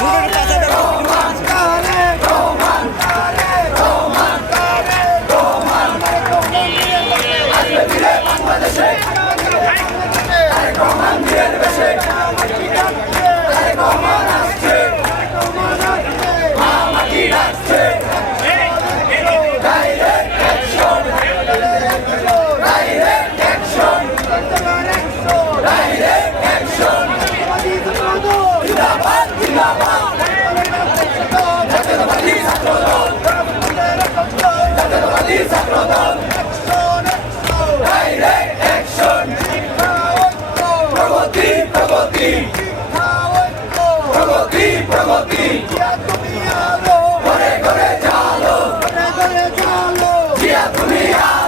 Número প্রগতি প্রগতি প্রগতি তুমি আলো ঘরে ঘরে চালো ঘরে ঘরে চালো। জিয়া তুমি আলো